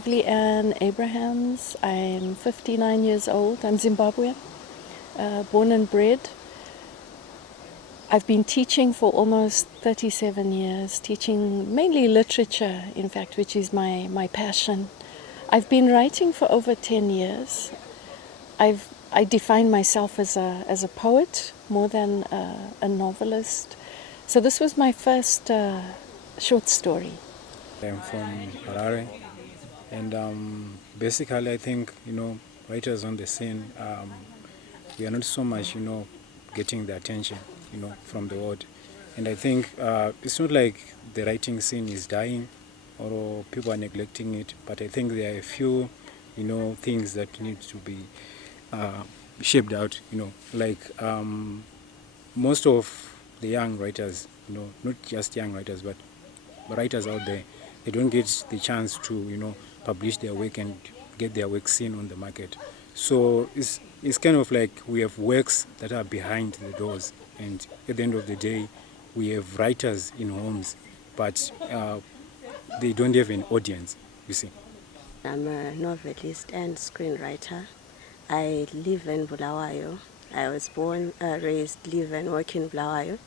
Beverley Ann Abrahams. I'm 59 years old. I'm Zimbabwean, born and bred. I've been teaching for almost 37 years, teaching mainly literature, in fact, which is my passion. I've been writing for over 10 years. I define myself as a poet more than a novelist. So this was my first short story. I'm from Harare, and basically I think, writers on the scene, we are not so much, getting the attention, from the world. And I think it's not like the writing scene is dying or people are neglecting it, but I think there are a few, things that need to be shaped out, like most of the young writers, not just young writers, but writers out there, they don't get the chance to, publish their work and get their work seen on the market. So it's kind of like we have works that are behind the doors, and at the end of the day, we have writers in homes, but they don't have an audience, you see. I'm a novelist and screenwriter. I live in Bulawayo. I was born, raised, live and work in Bulawayo.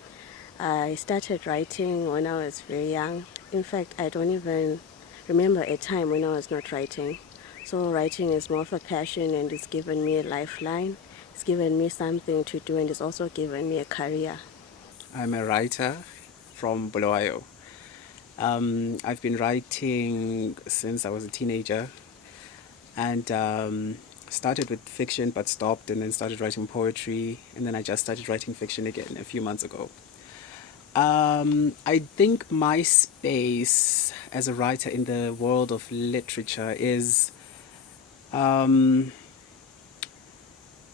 I started writing when I was very young. In fact, I don't even remember a time when I was not writing. So writing is more of a passion, and it's given me a lifeline. It's given me something to do, and it's also given me a career. I'm a writer from Bulawayo. I've been writing since I was a teenager, and started with fiction but stopped, and then started writing poetry, and then I just started writing fiction again a few months ago. I think my space as a writer in the world of literature is I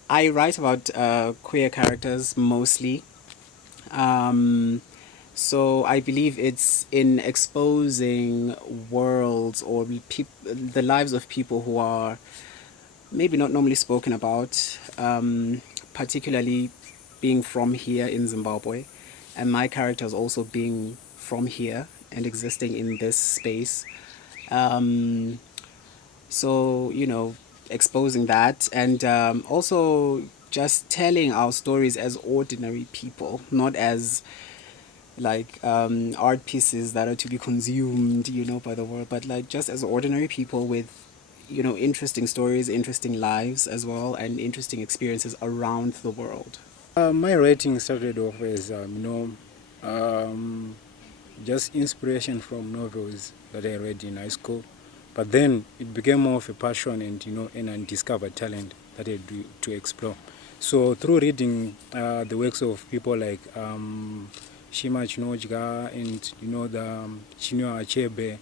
write about queer characters mostly. So I believe it's in exposing worlds or the lives of people who are maybe not normally spoken about, particularly being from here in Zimbabwe, and my characters also being from here and existing in this space. So, exposing that, and also just telling our stories as ordinary people, not as like art pieces that are to be consumed, by the world, but like just as ordinary people with, interesting stories, interesting lives as well, and interesting experiences around the world. My writing started off as, just inspiration from novels that I read in high school. But then it became more of a passion and, an undiscovered talent that I do to explore. So through reading the works of people like Shima Chinojga and, the Chinua Achebe,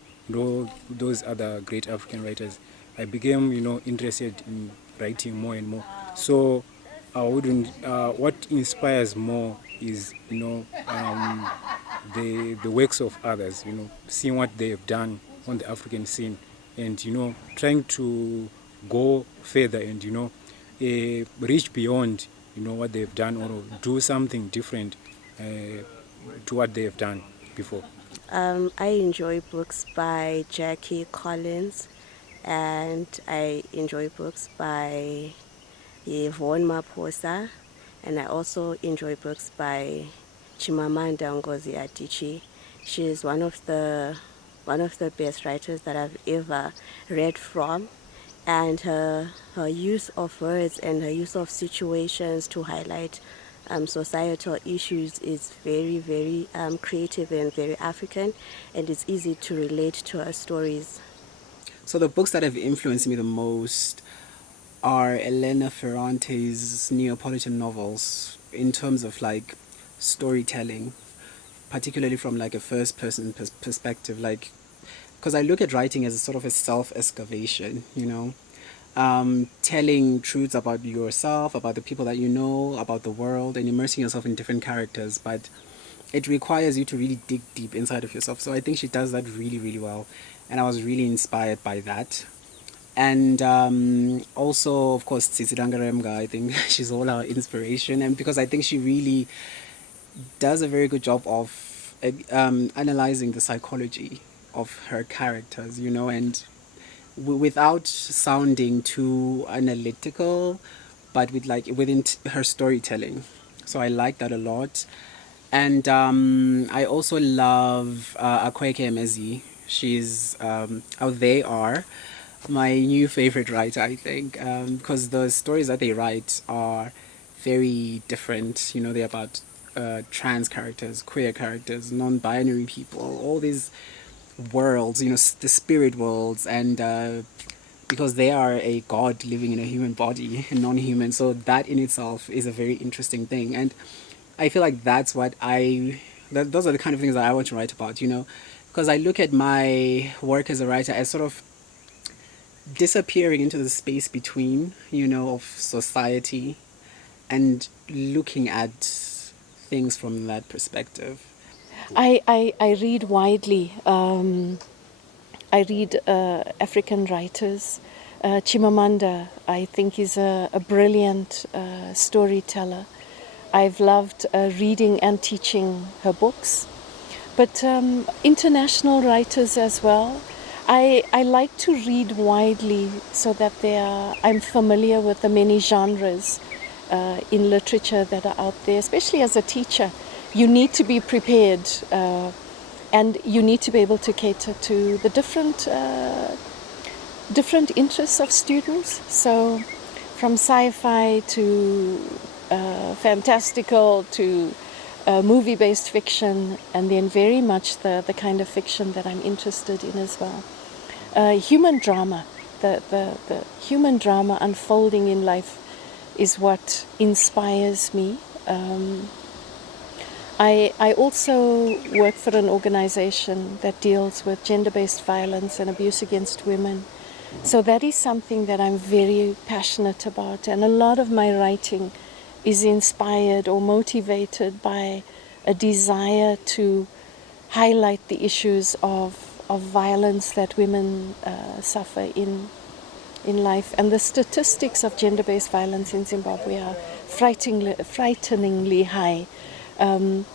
those other great African writers, I became, interested in writing more and more. So I wouldn't. What inspires more is, the works of others. Seeing what they have done on the African scene, and trying to go further and reach beyond what they've done, or do something different to what they have done before. I enjoy books by Jackie Collins, and I enjoy books by Yvonne Maposa, and I also enjoy books by Chimamanda Ngozi Adichie. She is one of the best writers that I've ever read from, and her use of words and her use of situations to highlight societal issues is very, very creative and very African, and it's easy to relate to her stories. So the books that have influenced me the most are Elena Ferrante's Neapolitan novels in terms of like storytelling, particularly from like a first person perspective, like because I look at writing as a sort of a self-excavation, telling truths about yourself, about the people that you know, about the world, and immersing yourself in different characters. But it requires you to really dig deep inside of yourself. So I think she does that really, really well. And I was really inspired by that. And also, of course, Tsitsi Dangaremga, I think she's all our inspiration. And because I think she really does a very good job of analyzing the psychology of her characters, and without sounding too analytical, but with within her storytelling. So I like that a lot. And I also love Akweke Emezi. She's they are my new favorite writer, I think, because the stories that they write are very different. You know, they're about trans characters, queer characters, non-binary people, all these worlds, you know, the spirit worlds, and because they are a god living in a human body, non-human, so that in itself is a very interesting thing. And I feel like that's what those are the kind of things that I want to write about, you know, because I look at my work as a writer as sort of disappearing into the space between, you know, of society and looking at things from that perspective. I read widely. I read African writers. Chimamanda, I think, is a brilliant storyteller. I've loved reading and teaching her books. But international writers as well. I like to read widely so that I'm familiar with the many genres in literature that are out there, especially as a teacher. You need to be prepared and you need to be able to cater to the different interests of students. So from sci-fi to fantastical to movie-based fiction, and then very much the kind of fiction that I'm interested in as well. Human drama, the human drama unfolding in life is what inspires me. I also work for an organization that deals with gender-based violence and abuse against women. So that is something that I'm very passionate about, and a lot of my writing is inspired or motivated by a desire to highlight the issues of violence that women suffer in life. And the statistics of gender-based violence in Zimbabwe are frighteningly high. 1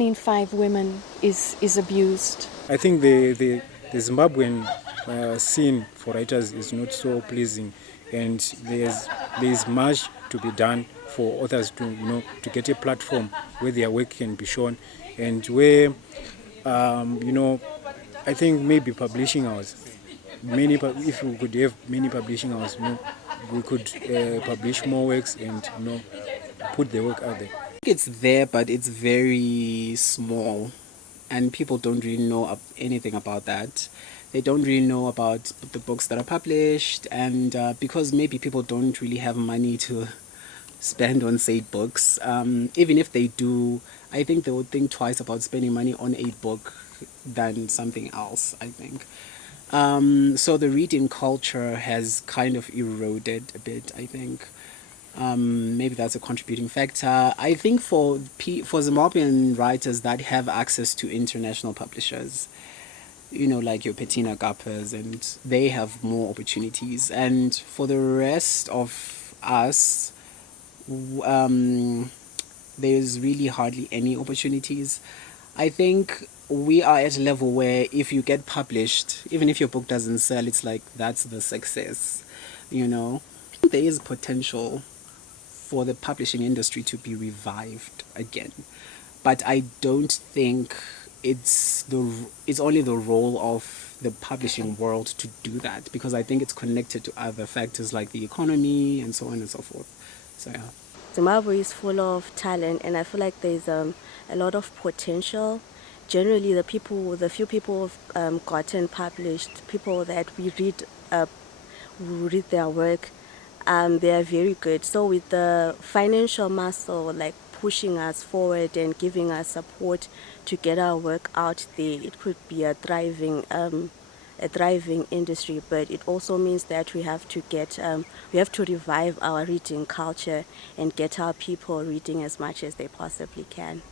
in 5 women is abused. I think the Zimbabwean scene for writers is not so pleasing, and there's much to be done for authors to, you know, to get a platform where their work can be shown, and where you know, I think maybe publishing house, if we could have many publishing houses, you know, we could publish more works and, you know, put the work out there. It's there, but it's very small, and people don't really know anything about that. They don't really know about the books that are published, and because maybe people don't really have money to spend on, say, books. Even if they do, I think they would think twice about spending money on a book than something else, I think. So the reading culture has kind of eroded a bit, I think. Maybe that's a contributing factor. I think for Zimbabwean writers that have access to international publishers, you know, like your Petina Gappers, and they have more opportunities. And for the rest of us, there's really hardly any opportunities. I think we are at a level where if you get published, even if your book doesn't sell, it's like that's the success, you know. There is potential for the publishing industry to be revived again, but I don't think it's only the role of the publishing world to do that, because I think it's connected to other factors like the economy and so on and so forth. So yeah. Zimbabwe is full of talent, and I feel like there's a lot of potential. Generally, the few people who've gotten published, people that we read their work, they are very good. So with the financial muscle, like pushing us forward and giving us support to get our work out there, it could be a thriving industry. But it also means that we have to revive our reading culture and get our people reading as much as they possibly can.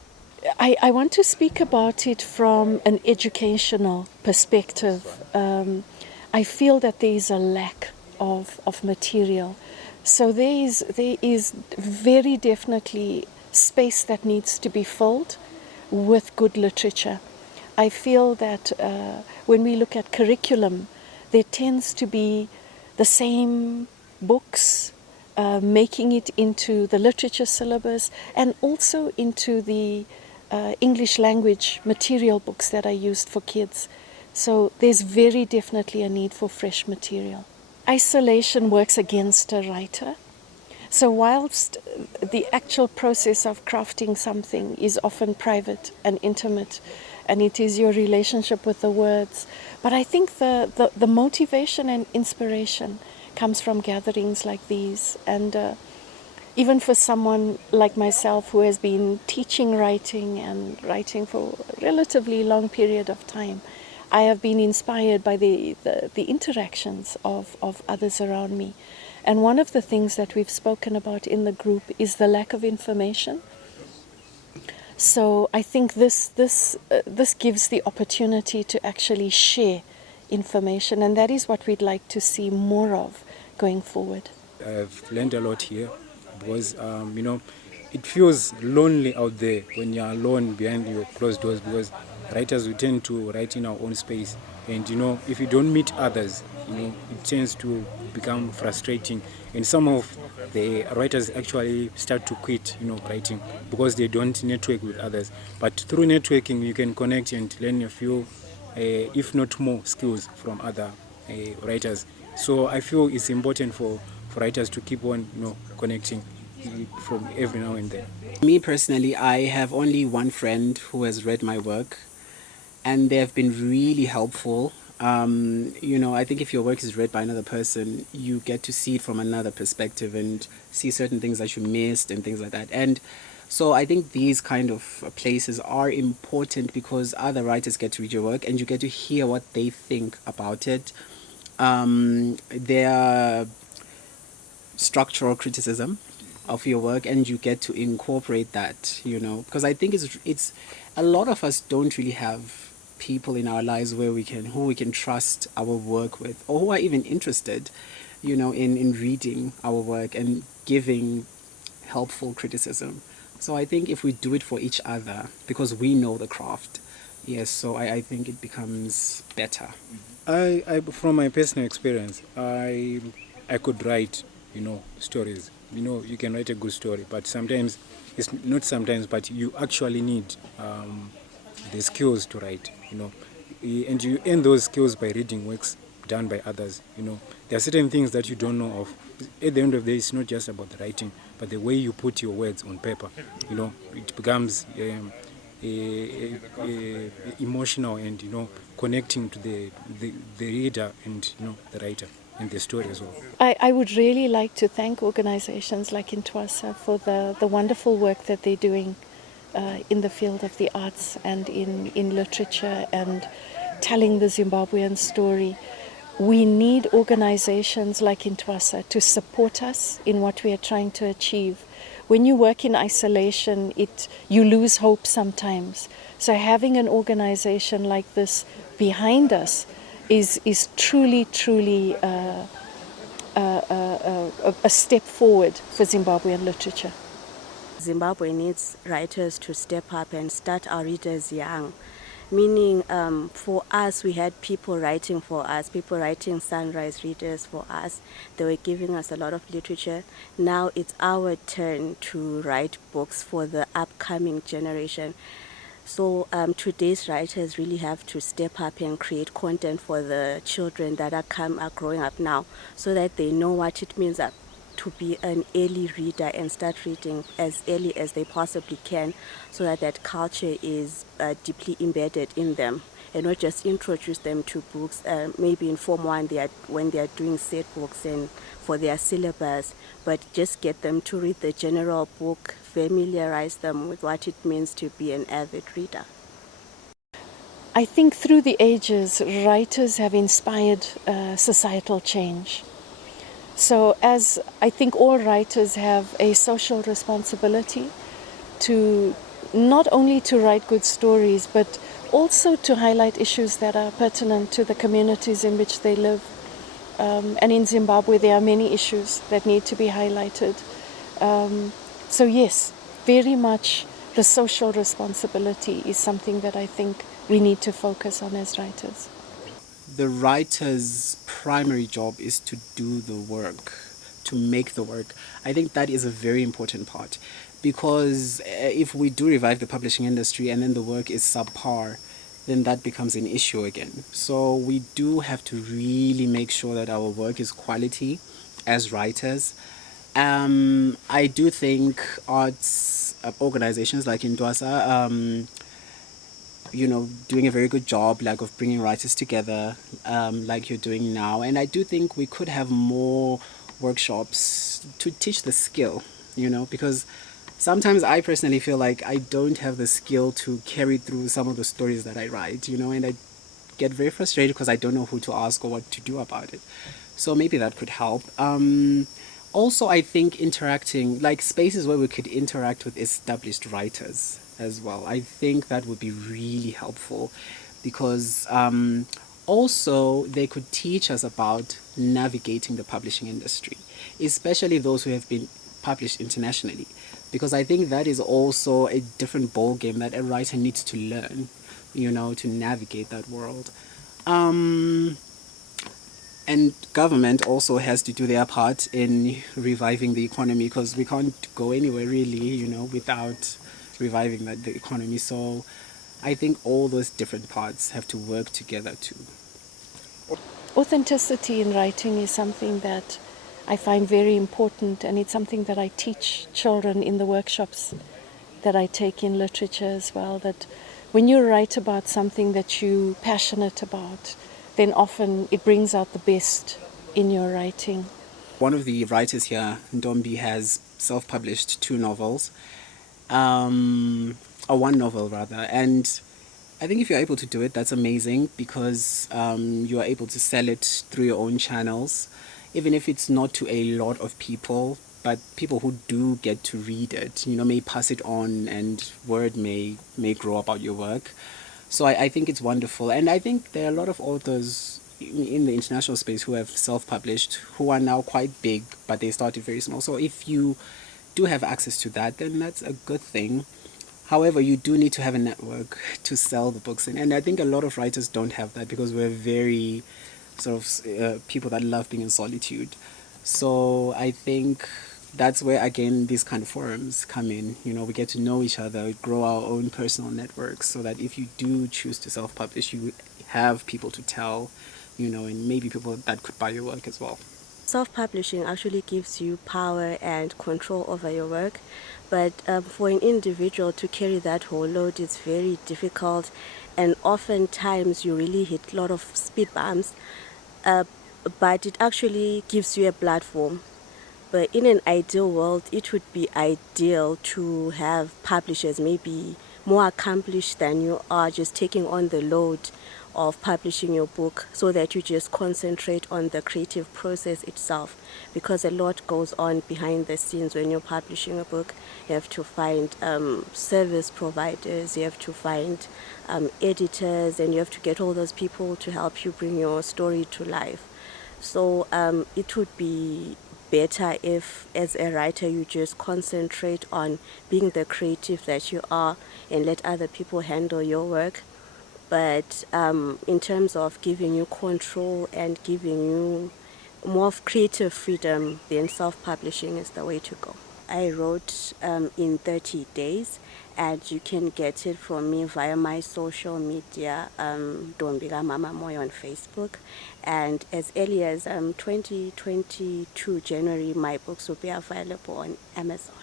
I want to speak about it from an educational perspective. I feel that there is a lack of material. So there is very definitely space that needs to be filled with good literature. I feel that when we look at curriculum, there tends to be the same books, making it into the literature syllabus and also into the English language material books that are used for kids. So there's very definitely a need for fresh material. Isolation works against a writer. So whilst the actual process of crafting something is often private and intimate, and it is your relationship with the words, but I think the motivation and inspiration comes from gatherings like these. And even for someone like myself who has been teaching writing and writing for a relatively long period of time, I have been inspired by the interactions of others around me. And one of the things that we've spoken about in the group is the lack of information. So I think this gives the opportunity to actually share information, and that is what we'd like to see more of going forward. I've learned a lot here because, it feels lonely out there when you're alone behind your closed doors, because writers, we tend to write in our own space. And, if you don't meet others, it tends to become frustrating. And some of the writers actually start to quit, writing because they don't network with others. But through networking, you can connect and learn a few, if not more, skills from other writers. So I feel it's important for writers to keep on, connecting from every now and then. Me personally, I have only one friend who has read my work, and they have been really helpful. I think if your work is read by another person, you get to see it from another perspective and see certain things that you missed and things like that. And so I think these kind of places are important because other writers get to read your work and you get to hear what they think about it. Their structural criticism of your work, and you get to incorporate that, because I think it's a lot of us don't really have people in our lives who we can trust our work with, or who are even interested, in reading our work and giving helpful criticism. So I think if we do it for each other, because we know the craft, yes, so I think it becomes better. I from my personal experience, I could write, stories. You can write a good story, but sometimes, it's not sometimes, but you actually need the skills to write, and you earn those skills by reading works done by others. There are certain things that you don't know of. At the end of the day, it's not just about the writing, but the way you put your words on paper. It becomes emotional, and connecting to the reader and the writer and the story as well. I would really like to thank organizations like Intwasa for the wonderful work that they're doing in the field of the arts and in literature and telling the Zimbabwean story. We need organizations like Intwasa to support us in what we are trying to achieve. When you work in isolation, you lose hope sometimes. So having an organization like this behind us is truly a step forward for Zimbabwean literature. Zimbabwe needs writers to step up and start our readers young. Meaning, for us, we had people writing for us, people writing sunrise readers for us. They were giving us a lot of literature. Now it's our turn to write books for the upcoming generation. So today's writers really have to step up and create content for the children that are growing up now, so that they know what it means to be an early reader and start reading as early as they possibly can, so that culture is deeply embedded in them, and not just introduce them to books maybe in Form 1 when they are doing set books and for their syllabus, but just get them to read the general book, familiarize them with what it means to be an avid reader. I think through the ages, writers have inspired societal change. So as I think all writers have a social responsibility to not only to write good stories, but also to highlight issues that are pertinent to the communities in which they live. And in Zimbabwe, there are many issues that need to be highlighted. So yes, very much the social responsibility is something that I think we need to focus on as writers. the writer's primary job is to do the work, to make the work. I think that is a very important part, because if we do revive the publishing industry and then the work is subpar, then that becomes an issue again. So we do have to really make sure that our work is quality as writers. I do think arts organizations like Intwasa, doing a very good job, like of bringing writers together, like you're doing now. And I do think we could have more workshops to teach the skill, because sometimes I personally feel like I don't have the skill to carry through some of the stories that I write, and I get very frustrated because I don't know who to ask or what to do about it. So maybe that could help. Also, I think interacting, like spaces where we could interact with established writers as well. I think that would be really helpful, because also they could teach us about navigating the publishing industry, especially those who have been published internationally, because I think that is also a different ball game that a writer needs to learn, to navigate that world. And government also has to do their part in reviving the economy, because we can't go anywhere really, without reviving the economy. So I think all those different parts have to work together too. Authenticity in writing is something that I find very important, and it's something that I teach children in the workshops that I take in literature as well, that when you write about something that you're passionate about, then often it brings out the best in your writing. One of the writers here, Ntombi, has self-published 2 novels, or 1 novel rather, and I think if you're able to do it, that's amazing, because you are able to sell it through your own channels, even if it's not to a lot of people, but people who do get to read it, may pass it on, and word may grow about your work. So I think it's wonderful. And I think there are a lot of authors in the international space who have self-published, who are now quite big, but they started very small. So if you do have access to that, then that's a good thing. However, you do need to have a network to sell the books. And I think a lot of writers don't have that, because we're very sort of people that love being in solitude. So I think that's where, again, these kind of forums come in. We get to know each other, grow our own personal networks, so that if you do choose to self-publish, you have people to tell, and maybe people that could buy your work as well. Self-publishing actually gives you power and control over your work, but for an individual to carry that whole load is very difficult, and oftentimes you really hit a lot of speed bumps, but it actually gives you a platform. But in an ideal world, it would be ideal to have publishers maybe more accomplished than you are, just taking on the load of publishing your book, so that you just concentrate on the creative process itself, because a lot goes on behind the scenes when you're publishing a book. You have to find service providers, you have to find editors, and you have to get all those people to help you bring your story to life. So it would be better if, as a writer, you just concentrate on being the creative that you are and let other people handle your work. But in terms of giving you control and giving you more of creative freedom, then self-publishing is the way to go. I wrote in 30 days, and you can get it from me via my social media, ntombikamama Moyo on Facebook. And as early as 2022 January, my books will be available on Amazon.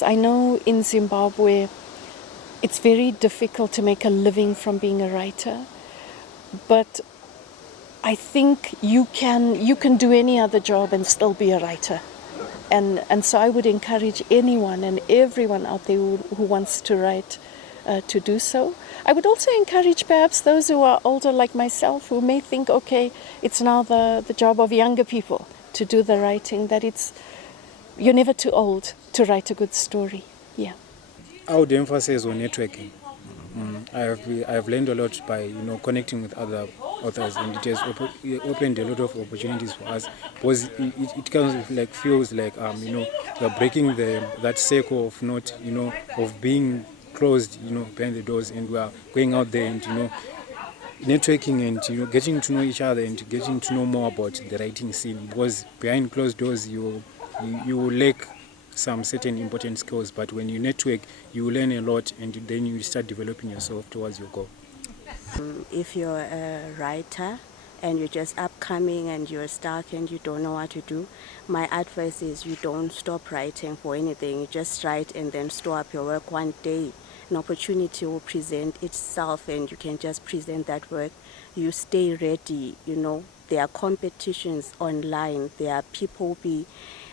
I know in Zimbabwe it's very difficult to make a living from being a writer, but I think you can do any other job and still be a writer. And so I would encourage anyone and everyone out there who wants to write to do so. I would also encourage perhaps those who are older like myself, who may think, okay, it's now the job of younger people to do the writing, that you're never too old to write a good story. Yeah. I would emphasize on networking. I have learned a lot by connecting with other authors, and it has opened a lot of opportunities for us, because it kind of feels like we're breaking that circle of not of being closed behind the doors, and we are going out there and networking and getting to know each other and getting to know more about the writing scene, because behind closed doors you lack some certain important skills, but when you network you learn a lot and then you start developing yourself towards your goal. If you're a writer and you're just upcoming and you're stuck and you don't know what to do, my advice is you don't stop writing for anything. You just write and then store up your work. One day an opportunity will present itself and you can just present that work. You stay ready. There are competitions online. There are people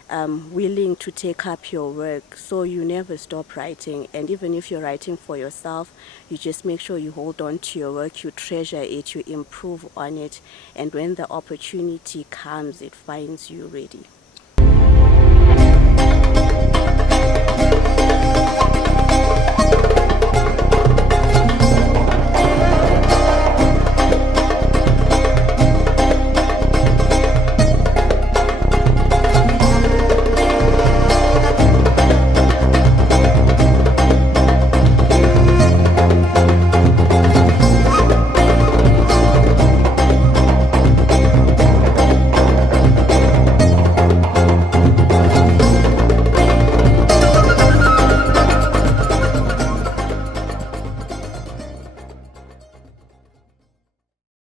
willing to take up your work, so you never stop writing. And even if you're writing for yourself, you just make sure you hold on to your work, you treasure it, you improve on it, and when the opportunity comes, it finds you ready.